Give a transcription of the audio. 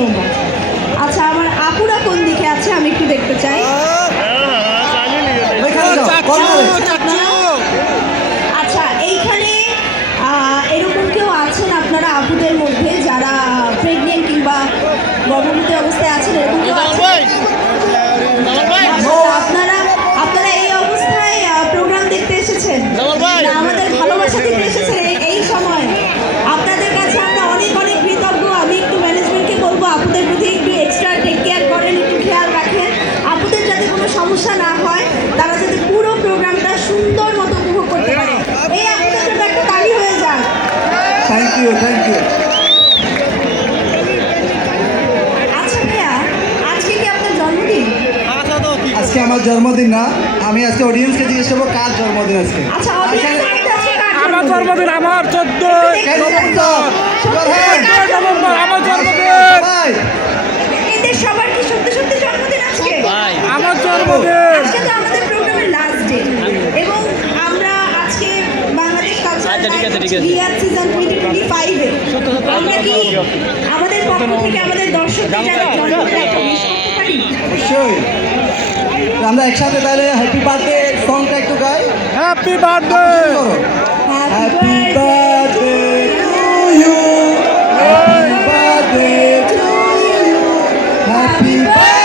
So much. আচ্ছা, আমার আপুরা কোন দিকে আছে আমি একটু দেখতে চাই। আচ্ছা, এইখানে এরকম কেউ আছেন আপনারা আপুদের মধ্যে যারা প্রেগনেন্ট কিংবা গর্ভবতী অবস্থায় আছেন, এরকম কেউ আছেন? আপনারা আপনারা এই অবস্থায় প্রোগ্রাম দেখতে এসেছেন না আমাদের ভালোবাসা দিতে এসেছেন এই সময়? আপনাদের কাছে আমরা অনেক অনেক কৃতজ্ঞ। আমি একটু ম্যানেজমেন্টকে বলবো আপুদের প্রতি একটু এক্সট্রা টেক কেয়ার করেন, একটু খেয়াল রাখেন, আপুদের যাতে কোনো সমস্যা না হয়, তারা যাতে পুরো প্রোগ্রামটা সুন্দর মতো উপভোগ করতে পারে। এই আপুদের জন্য একটা তালি হয়ে যাক। Thank you, thank you. আচ্ছা ভাইয়া, আজকে কি আপনার জন্মদিন? আজকে আমার জন্মদিন না, আমি আজকে অডিয়েন্সকে জিজ্ঞেস করবো কার জন্মদিন আজকে। আচ্ছা, আমার জন্মদিন, আমার 14 নভেম্বর আমার জন্মদিন। এদের সবার কি সত্যি সত্যি জন্মদিন আজকে? আমার জন্মদিন। আজকে তো আমাদের প্রোগ্রামের লাস্ট ডে এবং আমরা আজকে বাংলাদেশ কালচারাল রিয়াদ সিজন 2025 এ আমরা কি আমাদের পক্ষ থেকে আমাদের দর্শকদের যারা জন্মদিন উইশ করতে পারি? অবশ্যই। আমরা একসাথে তাহলে হ্যাপি বার্থডে সংটা একটু গাই। Happy birthday. Happy birthday to you, happy birthday to you, happy birthday.